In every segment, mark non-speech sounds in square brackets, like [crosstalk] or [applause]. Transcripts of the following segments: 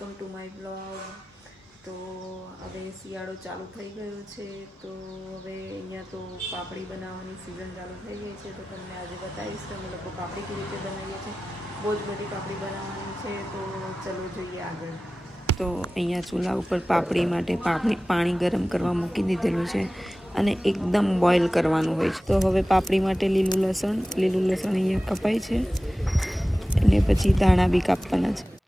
Welcome to my blog. તો હવે શિયાળો ચાલુ થઈ ગયો છે, તો હવે અહીંયા તો પાપડી બનાવવાની સિઝન ચાલુ થઈ ગઈ છે, તો તમને આજે બતાવીશ કે અમે લોકો પાપડી કેવી રીતે બનાવીએ છીએ. બહુ જ બધી પાપડી બનાવવાની છે, તો ચલો જોઈએ આગળ. તો અહીંયા ચૂલા ઉપર પાપડી માટે પાપડી, પાણી ગરમ કરવા મૂકી દીધેલું છે અને એકદમ બોઇલ કરવાનું હોય છે. તો હવે પાપડી માટે લીલું લસણ લીલું લસણ અહીંયા કપાય છે અને પછી ધાણા બી કાપવાના છે.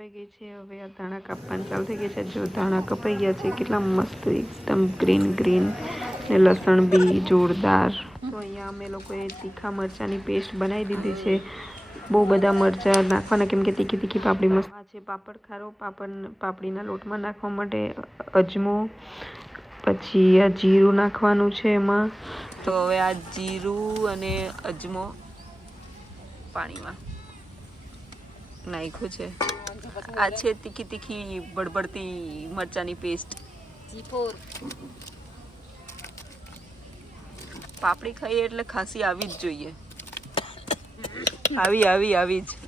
કપાઈ ગઈ છે. હવે આ ધાણા કાપવાનું ચાલુ થઈ ગઈ છે. જો ધાણા કપાઈ ગયા છે, કેટલા મસ્ત એકદમ ગ્રીન ગ્રીન ને લસણ બી જોરદાર. તો અહીંયા અમે લોકોએ તીખા મરચાંની પેસ્ટ બનાવી દીધી છે. બહુ બધા મરચાં નાખવાના, કેમ કે તીખી તીખી પાપડી મસ્ત છે પાપડ ખારો, પાપડ પાપડીના લોટમાં નાખવા માટે અજમો, પછી આ જીરું નાખવાનું છે એમાં. તો હવે આ જીરું અને અજમો પાણીમાં. નાખ્યું છે આ છે તીખી તીખી બળબડતી મરચાની પેસ્ટ પાપડી ખાઈએ એટલે ખાંસી આવી જ જોઈએ આવી આવી આવી જ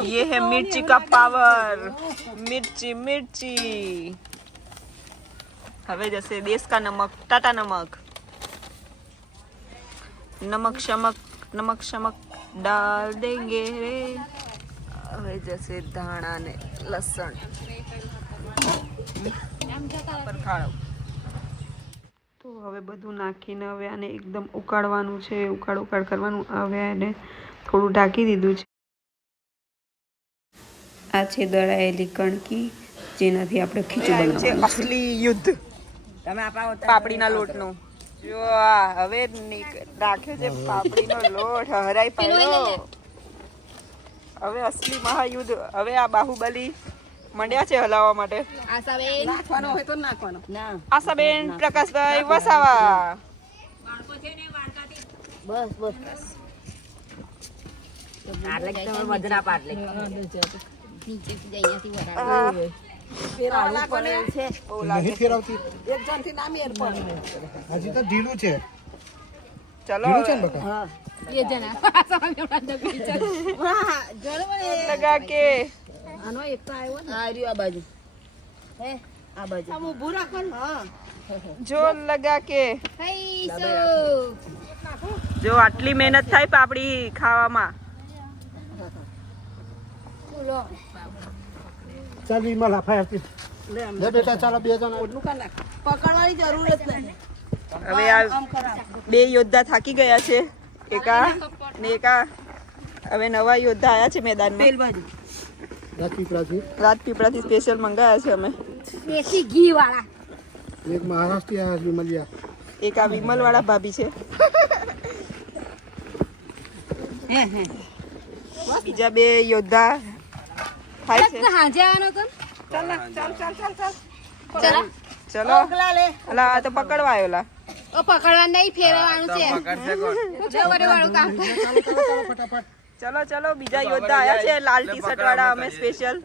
ये है मिर्ची का पावर मिर्ची मिर्ची હવે જશે દેશ કા નમક ટાટા નમક. નમક શમક નમક શમક ડાલ દેંગે રે. હવે જશે ધાણા ને લસણ. તો હવે બધું નાખીને હવે આને એકદમ ઉકાળવાનું છે ઉકાળ ઉકાળ કરવાનું. હવે એને થોડું ઢાંકી દીધું છે. આ છે દળાયેલી કણકી જેનાથી આપણે ખીચું બનાવવાનું છે. અસલી યુદ્ધ. તમે પાપડીના લોટનો. જો હવે રાખ્યો છે પાપડીનો લોટ હરાઈ પડ્યો. હવે અસલી મહાયુદ્ધ હવે આ બાહુબલી મંડ્યા છે હલાવવા માટે. નાખવાનો હોય તો નાખવાનો. ના. આશાબેન પ્રકાશભાઈ વસાવા. બસ બસ. આટલે તમે વધના પાટલે નીચે. છે બહુ લાગે નહીં ફેરવતી એક જણથી ના મેર પડે. હજી તો ઢીલું છે. ચલો ઢીલું છે ને બકા? હા. જોડે [laughs] લગા કે. આનો એક તો આવ્યો ને. આ રહ્યો આ બાજુ. હે આ બાજુ. આમ ઊભું રાખવાનું હા. જો લગા કે. જો આટલી મહેનત થાય પાપડી ખાવામાં. ચાલ વીમા લાફા આપી લે બેટા ચાલો બે જણા. પકડવાની જરૂર જ નહીં. હવે આ બે યોદ્ધા થાકી ગયા છે. એકા ને એકા. હવે નવા યોદ્ધા આયા છે મેદાનમાં. રાજપીપળાથી. રાજપીપળાથી સ્પેશિયલ મંગાયા છે અમે. દેશી ઘી વાળા એક મહારાષ્ટ્રી આવ્યા છે વિમલિયા. એક આ વિમલ વાળા ભાભી છે. હે હે. બીજા બે યોદ્ધા થાય છે. હાજે આવવાનો તો ચાલ ના, ચાલ ચાલ ચાલ ચાલ. ચલો. ચલો. ઓગલા લે. અલા આ તો પકડવા આવેલા ઓ પકડવા નહીં ફેરવાનું છે. ચોકડી વાળું કામ. ચાલો ચાલો ચાલો ચલો ચલો બીજા યોદ્ધા આયા છે લાલ ટી શર્ટ વાળા અમે સ્પેશિયલ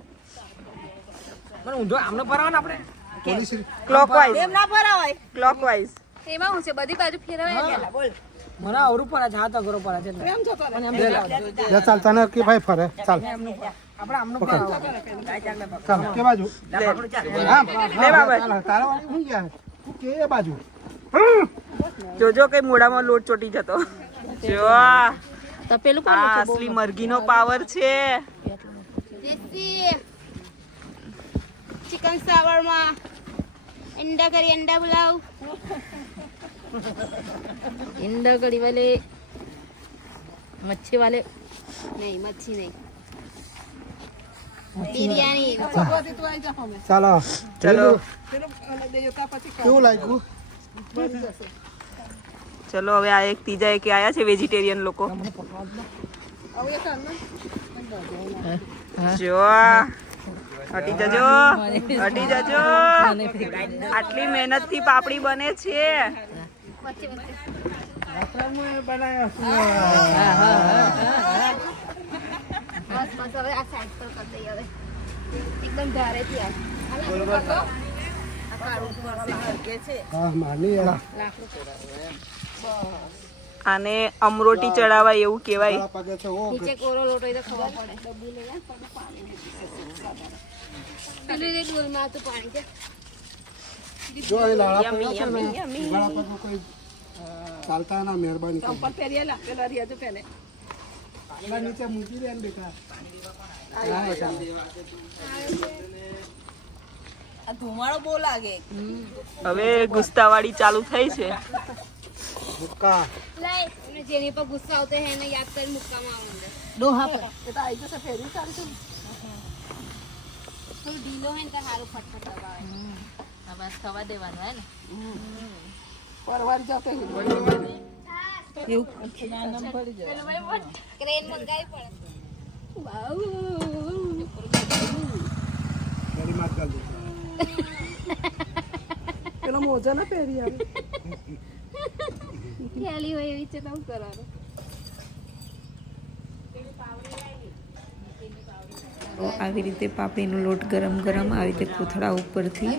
પોલીસ ક્લોકવાઇઝ એમ ના ભરાવાય ક્લોકવાઇઝ એમાં હું છે બધી બાજુ ફેરવાય બોલ. પ્રેમ જતો રહે લે ચાલ તને કે ભાઈ ફરે કે ચાલ કે કે મોઢામાં લોટ ચોટી જતો. પેલું કોણ અસલી મરઘીનો પાવર છે. ચિકન સાવરમાં. અંડા કરી અંડા બોલાવ. અંડા કરી વાલે. મચ્છી વાલે. નહીં મચ્છી નહીં. બિરયાની. ચાલો કેવું લાગ્યું? ચલો હવે આ એક ત્રીજા એક આયા છે વેજીટેરિયન લોકો. જો હટી જજો હટી જજો. આટલી મહેનતથી પાપડી બને છે. બનાવ્યા બસ બસ હવે આ સાઈડ પર કરી દઈએ હવે એકદમ ધારેથી આ હા માની એડા આને અમરોટી ચડાવવા એવું કેવાય નીચે કોરો લોટ તો ખબર પડે એક ડોલમાં હતું પાણી છે જો એ છે ને yummy, yummy. કોઈ ચાલતા ના મહેરબાની કરી પેલા નીચે મૂકી દે ને બેટા. હા, ચાલો. આ ધુમાડો બહુ લાગે. હવે ગુસ્સાવાળી ચાલુ થઈ છે. ભૂક્કા. અને જેની પર ગુસ્સો આવતો હે એને યાદ કરી મુક્કામાં આવે ડોહા પર. થોડું ઢીલો હોય ને તો સારું ફટફટ દબાવે બસ થવા દેવાનું હે ને. ક્રેન મંગાવી પડે ગરીમાં જ જલ્દી. થેલી હોય એવી છે તો શું કરવાનું તો આવી રીતે પાપડીનો લોટ ગરમ ગરમ આવી રીતે કોથળા ઉપરથી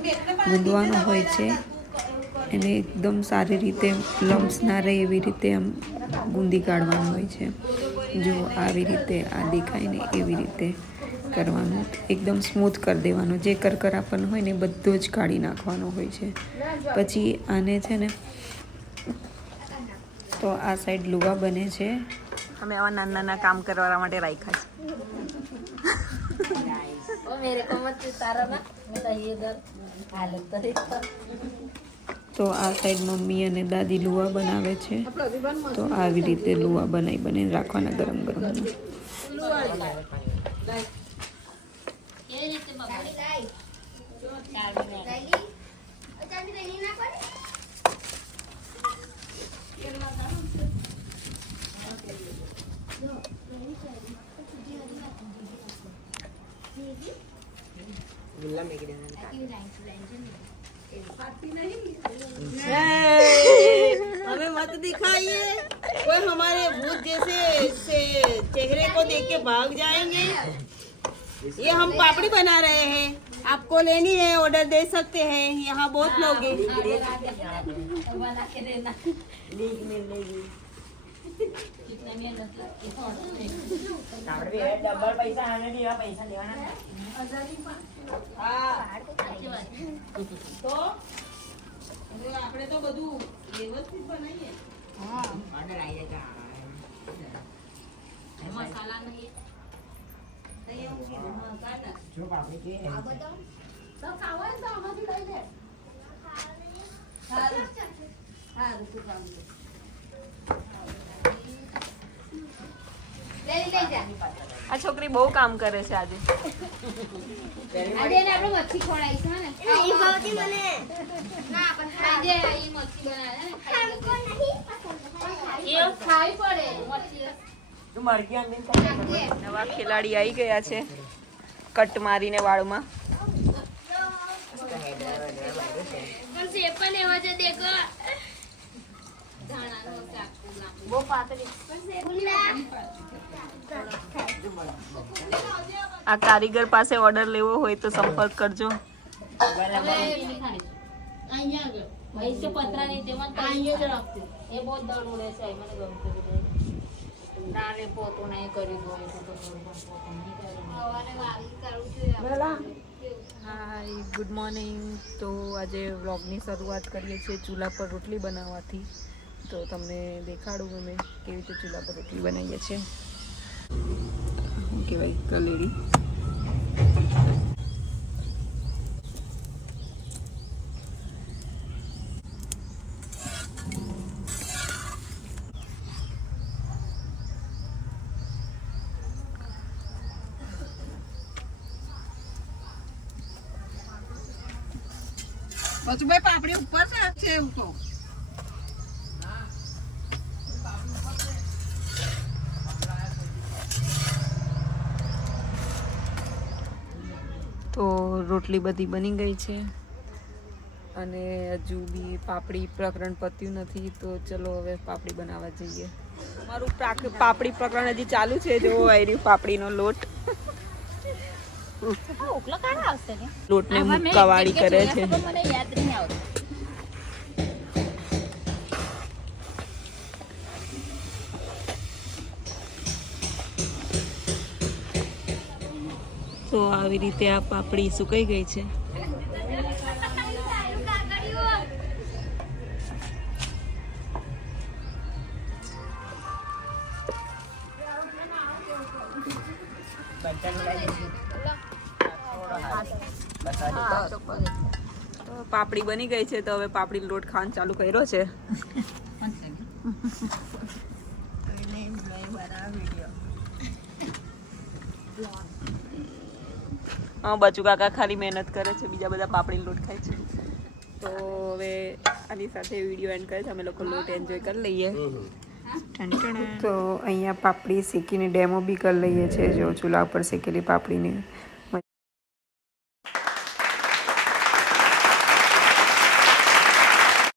ગુંદવાનો હોય છે. એને એકદમ સારી રીતે લમ્સ ના રહે એવી રીતે આમ ગુંદી કાઢવાનું હોય છે. જો આવી રીતે આ દેખાય ને એવી રીતે કરવાનું એકદમ સ્મૂથ કરી દેવાનું. જે કરકરાપન હોય ને બધો જ કાઢી નાખવાનો હોય છે. પછી આને છે ને તો આ સાઈડ લુવા બને છે. અમે આવા નાના નાના કામ કરવા માટે રાખ્યા છે. મેરે કો મત ના. મેરા યે હાલત તો તો આ સાઈડ મમ્મી અને દાદી લુવા બનાવે છે તો આવી રીતે લુવા બનાવી બનાવીને રાખવાના ગરમ ગરમ Gula may ginagawa. हमें मत दिखाइए कोई हमारे भूत जैसे से चेहरे को देख के भाग जाएँगे ये हम पापड़ी बना रहे हैं आपको लेनी है ऑर्डर दे सकते हैं यहाँ बहुत लोग हैं તો તો વ્યવસ્થિત બનાવીએ. મસાલા નહીં લઈ લઈ જા આ છોકરી બહુ કામ કરે છે આજે. આજે એને આપણે મચ્છી ખવડાવીશું ને. એ ભાવતી મને. ના પણ આજે એ મચ્છી બનાવે ને. એ ખાવી પડે મચ્છી નાખીએ. નવા ખેલાડી આવી ગયા છે કટ મારીને વાળમાં. પણ સેપ પણ છે દેખો. આ કારીગર પાસે ઓર્ડર લેવો હોય તો સંપર્ક કરજો. ગુડ મોર્નિંગ તો આજે વ્લોગની શરૂઆત કરીએ છીએ ચૂલા પર રોટલી બનાવવાથી. તો તમને દેખાડું અમે કેવી રીતે ચૂલા પર રોટલી બનાવીએ છીએ. શું કહેવાય કલેડી ભાઈ પાપડી ઉપર છે છે એવું કહું તો રોટલી બધી બની ગઈ છે. અને હજુ બી પાપડી પ્રકરણ પત્યું નથી તો ચલો હવે પાપડી બનાવવા જઈએ. મારું પાપડી પ્રકરણ હજી ચાલુ છે જો આવી પાપડીનો લોટ. લોટને મુક્કાવાળી કરે છે. તો આવી રીતે આ પાપડી સુકાઈ ગઈ છે. પાપડી બની ગઈ છે, તો હવે પાપડી લોટ ખાવાનું ચાલુ કર્યો છે હા બચુ કાકા ખાલી મહેનત કરે છે બીજા બધા પાપડી લોટ ખાય છે. તો હવે આની સાથે વીડિયો એન્ડ કરે છે અમે લોકો લોટ એન્જોય કરી લઈએ. તો અહીંયા પાપડી શેકીને ડેમો બી કરી લઈએ છીએ જો ચૂલા ઉપર શેકેલી પાપડીને.